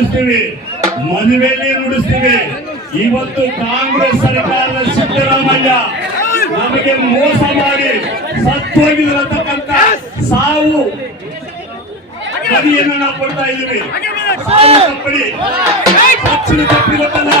ನುಡಿಸ್ತೀವಿ, ಮದುವೆಯಲ್ಲಿ ನುಡಿಸ್ತೀವಿ. ಇವತ್ತು ಕಾಂಗ್ರೆಸ್ ಸರ್ಕಾರದ ಸಿದ್ದರಾಮಯ್ಯ ನಮಗೆ ಮೋಸ ಮಾಡಿ ಸತ್ತೋಗಿರತಕ್ಕಂತ ಸಾವು ಗದಿಯನ್ನು ನಾವು ಕೊಡ್ತಾ ಇದ್ದೀವಿ. ಸಾವು ತಪ್ಪಡಿ, ಪಕ್ಷದ ತಪ್ಪಿ ಗೊತ್ತಲ್ಲ.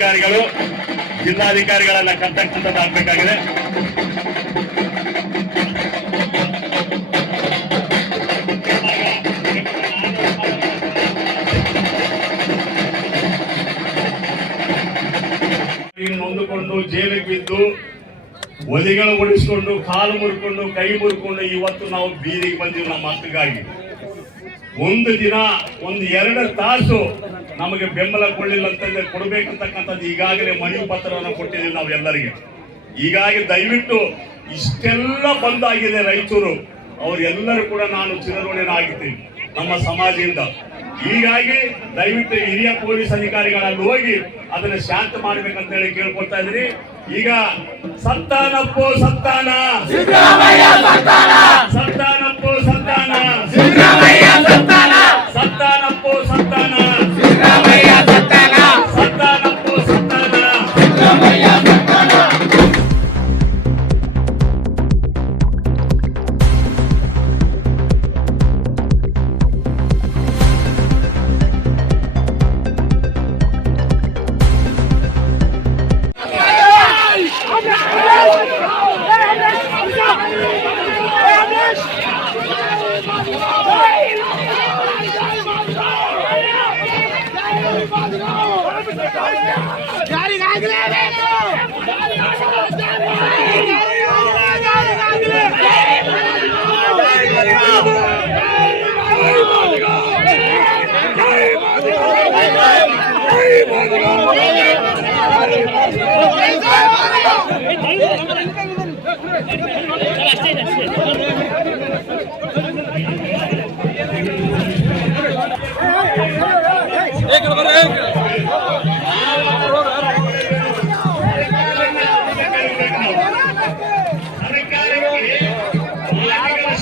ಅಧಿಕಾರಿಗಳು ಜಿಲ್ಲಾಧಿಕಾರಿಗಳೆಲ್ಲ ಕರ್ತಕ್ಕಂಥದ್ದಾಗಬೇಕಾಗಿದೆ. ನೊಂದುಕೊಂಡು ಜೈಲಿಗೆ ಬಿದ್ದು ಒಲಿಗಳು ಓಡಿಸಿಕೊಂಡು ಕಾಲು ಮುರ್ಕೊಂಡು ಕೈ ಮುರ್ಕೊಂಡು ಇವತ್ತು ನಾವು ಬೀದಿಗೆ ಬಂದಿವಿ. ನಮ್ಮ ಮಕ್ಕಳಿಗಾಗಿ ಒಂದು ದಿನ ಒಂದು 2 ತಾಸು ನಮಗೆ ಬೆಂಬಲ ಕೊಡಲಿಲ್ಲ ಅಂತಂದ್ರೆ ಕೊಡ್ಬೇಕಂತಕ್ಕಂಥದ್ದು ಈಗಾಗಲೇ ಮನವಿ ಪತ್ರವನ್ನು ಕೊಟ್ಟಿದ್ದೀವಿ ನಾವೆಲ್ಲರಿಗೆ. ಹೀಗಾಗಿ ದಯವಿಟ್ಟು ಇಷ್ಟೆಲ್ಲ ಬಂದಾಗಿದೆ ರೈತರು, ಅವರೆಲ್ಲರೂ ಕೂಡ ನಾನು ಚಿರಋಣಿಯಾಗಿದ್ದೀನಿ ನಮ್ಮ ಸಮಾಜದಿಂದ. ಹೀಗಾಗಿ ದಯವಿಟ್ಟು ಹಿರಿಯ ಪೊಲೀಸ್ ಅಧಿಕಾರಿಗಳಲ್ಲಿ ಹೋಗಿ ಅದನ್ನ ಶಾಂತ ಮಾಡ್ಬೇಕಂತ ಹೇಳಿ ಕೇಳ್ಕೊಳ್ತಾ ಇದ್ರಿ. ಈಗ ಸತ್ತಾನಪ್ಪೋ ಸತ್ತಾನ, ಸತ್ತಾನಪ್ಪೋ ಸತ್ತಾನ, ಸತ್ತಾನಪ್ಪೋ ಸತ್ತಾನ, ಸತ್ತಾನಪ್ಪೋ ಸತ್ತಾನ.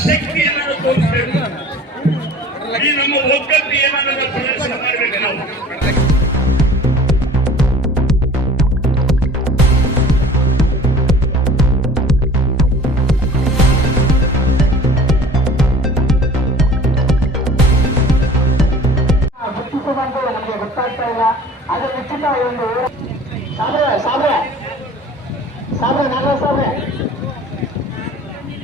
ಶಕ್ತಿಯನ್ನು ತೋರಿಸಬೇಕು. ಈ ನಮ್ಮ ಒಗ್ಗಟ್ಟು ಏನನ್ನೋದು ಪ್ರದರ್ಶನ ಮಾಡಬೇಕು ನಾವು. ನಮಗೆ ಗೊತ್ತಾಗ್ತಾ ಇಲ್ಲ. ಅದು ನಿಶ್ಚಿತ ಒಂದು ಸಾಬ್ರೆ ಸಾಬ್ರೆ ಸಾಬ್ರೆ ನಾಗರಾಜ್ ಸಾಬ್ರೆ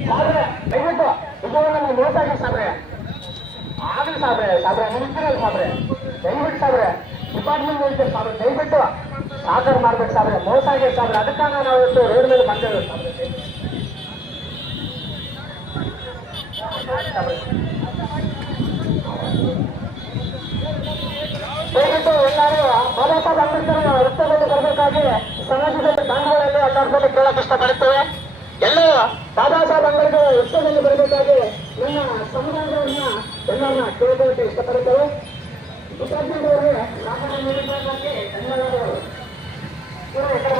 ಸಾಬ್ರೆ ದಯವಿಟ್ಟು ಇದು ನಮಗೆ ಮೋಸ ಆಗಿದೆ ಸಾಬ್ರೆ. ಆಗಲಿ ಸಾಬ್ರೆ, ಸಾಬ್ರೆ ಮುಗಿಸ್ತಿರಲ್ಲ ಸಾಬ್ರೆ, ದಯವಿಟ್ಟು ಸಾಬ್ರೆ ಡಿಪಾರ್ಟ್ಮೆಂಟ್ ಹೇಳ್ತೀವಿ ಸಾಬ್ರೆ, ದಯವಿಟ್ಟು ಸಾಕಾರ ಮಾಡ್ಬೇಕು ಸಾಬ್ರೆ. ಮೋಸ ಆಗಿದೆ ಸಾಬ್ರೆ, ಅದಕ್ಕಾಗ ನಾವು ಇವತ್ತು ರೋಡ್ ಮೇಲೆ ಬಂದೇವೆ ಸಾಬ್ರೆ. ದಯವಿಟ್ಟು ಎಲ್ಲರೂ ಬಾಬಾ ಸಾಹೇಬ್ ಅಂಬೇಡ್ಕರ್ ವೃತ್ತದಲ್ಲಿ ಬರಬೇಕಾಗಿ ಸಮಾಜದಲ್ಲಿ ಕಾಂಗ್ರೆಗಳಲ್ಲಿ ಅಲ್ಲಾಡ್ಕೊಂಡು ಕೇಳಕ್ಕೆ ಇಷ್ಟಪಡುತ್ತೇವೆ. ಎಲ್ಲರೂ ಬಾಬಾ ಸಾಹೇಬ್ ಅಂಬೇಡ್ಕರ್ ವೃತ್ತದಲ್ಲಿ ಬರಬೇಕಾಗಿ ನನ್ನ ಸಮುದಾಯದವರನ್ನ ಎಲ್ಲರನ್ನ ಕೇಳೋದಕ್ಕೆ ಇಷ್ಟಪಡುತ್ತೇವೆ. ಡಿಪಾರ್ಟ್ಮೆಂಟ್ ಅವರಿಗೆ ರಾಮನ ನೀಡಿದ್ದಕ್ಕೆ ಧನ್ಯವಾದಗಳು. ಈ ಕಡೆ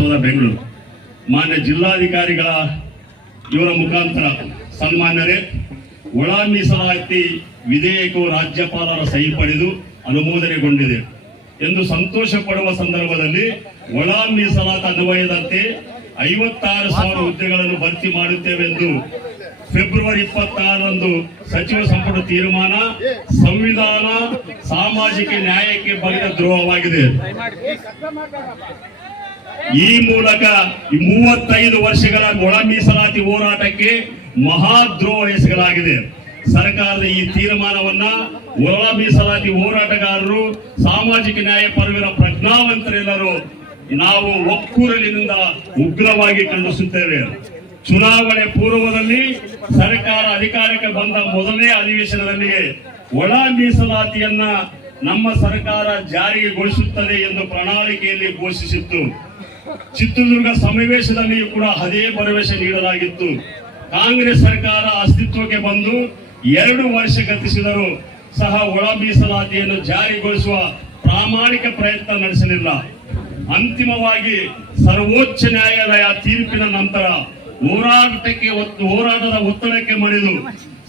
ವಿಧಾನಸೌಧ ಬೆಂಗಳೂರು. ಮಾನ್ಯ ಜಿಲ್ಲಾಧಿಕಾರಿಗಳ ಇವರ ಮುಖಾಂತರ ಸನ್ಮಾನ್ಯರೇ, ಒಳ ಮೀಸಲಾತಿ ವಿಧೇಯಕವು ರಾಜ್ಯಪಾಲರ ಸಹಿ ಪಡೆದು ಅನುಮೋದನೆಗೊಂಡಿದೆ ಎಂದು ಸಂತೋಷ ಪಡುವ ಸಂದರ್ಭದಲ್ಲಿ ಒಳ ಮೀಸಲಾತಿ ಅನ್ವಯದಂತೆ 56,000 ಹುದ್ದೆಗಳನ್ನು ಭರ್ತಿ ಮಾಡುತ್ತೇವೆಂದು ಫೆಬ್ರವರಿ 26ರಂದು ಸಚಿವ ಸಂಪುಟ ತೀರ್ಮಾನ ಸಂವಿಧಾನ ಸಾಮಾಜಿಕ ನ್ಯಾಯಕ್ಕೆ ಬಗೆದ ದ್ರೋಹವಾಗಿದೆ. ಈ ಮೂಲಕ 35 ವರ್ಷಗಳ ಒಳ ಮೀಸಲಾತಿ ಹೋರಾಟಕ್ಕೆ ಮಹಾದ್ರೋಹ ಎಸಗಲಾಗಿದೆ. ಸರ್ಕಾರದ ಈ ತೀರ್ಮಾನವನ್ನ ಒಳ ಮೀಸಲಾತಿ ಹೋರಾಟಗಾರರು, ಸಾಮಾಜಿಕ ನ್ಯಾಯ ಪರವಿನ ಪ್ರಜ್ಞಾವಂತರೆಲ್ಲರೂ ನಾವು ಒಕ್ಕೂರಲಿನಿಂದ ಉಗ್ರವಾಗಿ ಖಂಡಿಸುತ್ತೇವೆ. ಚುನಾವಣೆ ಪೂರ್ವದಲ್ಲಿ ಸರ್ಕಾರ ಅಧಿಕಾರಕ್ಕೆ ಬಂದ ಮೊದಲನೇ ಅಧಿವೇಶನದಲ್ಲಿಯೇ ಒಳ ಮೀಸಲಾತಿಯನ್ನ ನಮ್ಮ ಸರ್ಕಾರ ಜಾರಿಗೆಗೊಳಿಸುತ್ತದೆ ಎಂದು ಪ್ರಣಾಳಿಕೆಯಲ್ಲಿ ಘೋಷಿಸಿತ್ತು. ಚಿತ್ರದುರ್ಗ ಸಮಾವೇಶದಲ್ಲಿಯೂ ಕೂಡ ಅದೇ ಭರವಸೆ ನೀಡಲಾಗಿತ್ತು. ಕಾಂಗ್ರೆಸ್ ಸರ್ಕಾರ ಅಸ್ತಿತ್ವಕ್ಕೆ ಬಂದು 2 ವರ್ಷ ಗತಿಸಿದರೂ ಸಹ ಒಳ ಮೀಸಲಾತಿಯನ್ನು ಜಾರಿಗೊಳಿಸುವ ಪ್ರಾಮಾಣಿಕ ಪ್ರಯತ್ನ ನಡೆಸಲಿಲ್ಲ. ಅಂತಿಮವಾಗಿ ಸರ್ವೋಚ್ಚ ನ್ಯಾಯಾಲಯ ತೀರ್ಪಿನ ನಂತರ ಹೋರಾಟದ ಒತ್ತಡಕ್ಕೆ ಮಣಿದು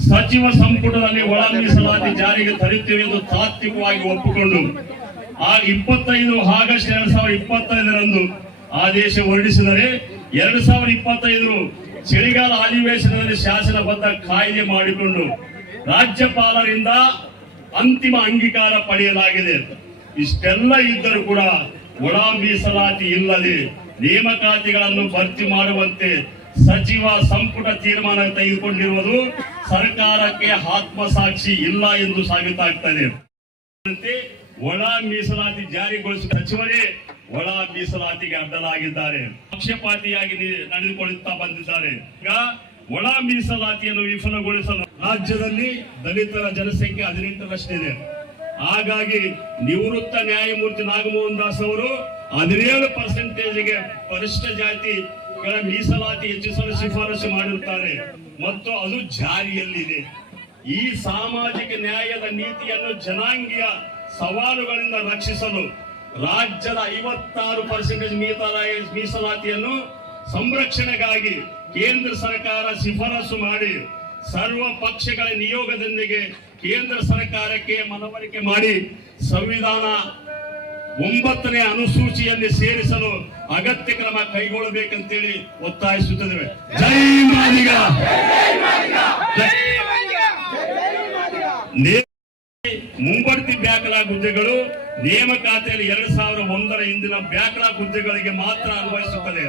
ಸಚಿವ ಸಂಪುಟದಲ್ಲಿ ಒಳ ಮೀಸಲಾತಿ ಜಾರಿಗೆ ತರುತ್ತೇವೆ ಎಂದು ತಾತ್ವಿಕವಾಗಿ ಒಪ್ಪಿಕೊಂಡು 25 ಆಗಸ್ಟ್ 2025ರಂದು ಆದೇಶ ಹೊರಡಿಸಿದರೆ 2025 ಚಳಿಗಾಲ ಅಧಿವೇಶನದಲ್ಲಿ ಶಾಸನಬದ್ಧ ಕಾಯ್ದೆ ಮಾಡಿಕೊಂಡು ರಾಜ್ಯಪಾಲರಿಂದ ಅಂತಿಮ ಅಂಗೀಕಾರ ಪಡೆಯಲಾಗಿದೆ. ಇಷ್ಟೆಲ್ಲ ಇದ್ದರೂ ಕೂಡ ಒಳ ಮೀಸಲಾತಿ ಇಲ್ಲದೆ ನೇಮಕಾತಿಗಳನ್ನು ಭರ್ತಿ ಮಾಡುವಂತೆ ಸಚಿವ ಸಂಪುಟ ತೀರ್ಮಾನ ತೆಗೆದುಕೊಂಡಿರುವುದು ಸರ್ಕಾರಕ್ಕೆ ಆತ್ಮಸಾಕ್ಷಿ ಇಲ್ಲ ಎಂದು ಸಾಬೀತಾಗ್ತದೆ. ಒಳ ಮೀಸಲಾತಿ ಜಾರಿಗೊಳಿಸುವ ಸಚಿವರೇ ಒಳ ಮೀಸಲಾತಿಗೆ ಅಡ್ಡಲಾಗಿದ್ದಾರೆ, ಪಕ್ಷಪಾತಿಯಾಗಿ ನಡೆದುಕೊಳ್ಳುತ್ತಾ ಬಂದಿದ್ದಾರೆ. ಈಗ ಒಳ ಮೀಸಲಾತಿಯನ್ನು ವಿಫಲಗೊಳಿಸಲು ರಾಜ್ಯದಲ್ಲಿ ದಲಿತರ ಜನಸಂಖ್ಯೆ 18ರಷ್ಟಿದೆ. ಹಾಗಾಗಿ ನಿವೃತ್ತ ನ್ಯಾಯಮೂರ್ತಿ ನಾಗಮೋಹನ್ ದಾಸ್ ಅವರು 17%ಗೆ ಪರಿಶಿಷ್ಟ ಜಾತಿಗಳ ಮೀಸಲಾತಿ ಹೆಚ್ಚಿಸಲು ಶಿಫಾರಸು ಮಾಡಿರುತ್ತಾರೆ ಮತ್ತು ಅದು ಜಾರಿಯಲ್ಲಿದೆ. ಈ ಸಾಮಾಜಿಕ ನ್ಯಾಯದ ನೀತಿಯನ್ನು ಜನಾಂಗೀಯ ಸವಾಲುಗಳಿಂದ ರಕ್ಷಿಸಲು ರಾಜ್ಯದ 56% ಮೀಸಲಾತಿಯನ್ನು ಸಂರಕ್ಷಣೆಗಾಗಿ ಕೇಂದ್ರ ಸರ್ಕಾರ ಶಿಫಾರಸು ಮಾಡಿ ಸರ್ವ ಪಕ್ಷಗಳ ನಿಯೋಗದೊಂದಿಗೆ ಕೇಂದ್ರ ಸರ್ಕಾರಕ್ಕೆ ಮನವರಿಕೆ ಮಾಡಿ ಸಂವಿಧಾನ 9ನೇ ಅನುಸೂಚಿಯಲ್ಲಿ ಸೇರಿಸಲು ಅಗತ್ಯ ಕ್ರಮ ಕೈಗೊಳ್ಳಬೇಕಂತೇಳಿ ಒತ್ತಾಯಿಸುತ್ತಿದ್ದೇವೆ. ಜೈ ಮಾದಿಗ. ಮುಂಬಡ್ತಿ ಬ್ಯಾಕ್ಲಾಗ್ ಹುದ್ದೆಗಳು ನೇಮಕಾತಿಯಲ್ಲಿ 2001ರ ಹಿಂದಿನ ಬ್ಯಾಕ್ಲಾಗ್ ಹುದ್ದೆಗಳಿಗೆ ಮಾತ್ರ ಅನ್ವಯಿಸುತ್ತದೆ.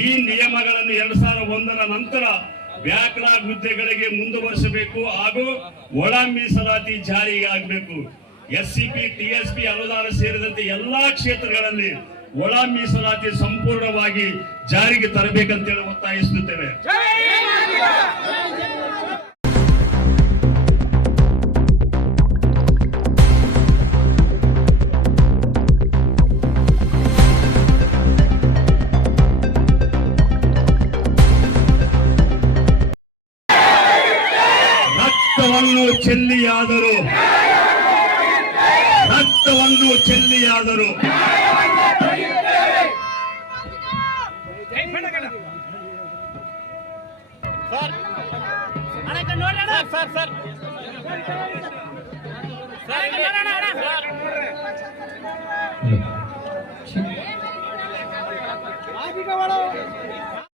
ಈ ನಿಯಮಗಳನ್ನು 2001ರ ನಂತರ ಬ್ಯಾಕ್ಲಾಗ್ ಹುದ್ದೆಗಳಿಗೆ ಮುಂದುವರಿಸಬೇಕು ಹಾಗೂ ಒಳ ಮೀಸಲಾತಿ ಜಾರಿಗೆ ಆಗಬೇಕು. ಎಸ್ಸಿಪಿ, ಟಿಎಸ್ಪಿ, ಅನುದಾನ ಸೇರಿದಂತೆ ಎಲ್ಲಾ ಕ್ಷೇತ್ರಗಳಲ್ಲಿ ಒಳ ಮೀಸಲಾತಿ ಸಂಪೂರ್ಣವಾಗಿ ಜಾರಿಗೆ ತರಬೇಕಂತೇಳಿ ಒತ್ತಾಯಿಸುತ್ತೇವೆ. ರಕ್ತವನ್ನು ಚೆಲ್ಲಿಯಾದರೂ ಸರ್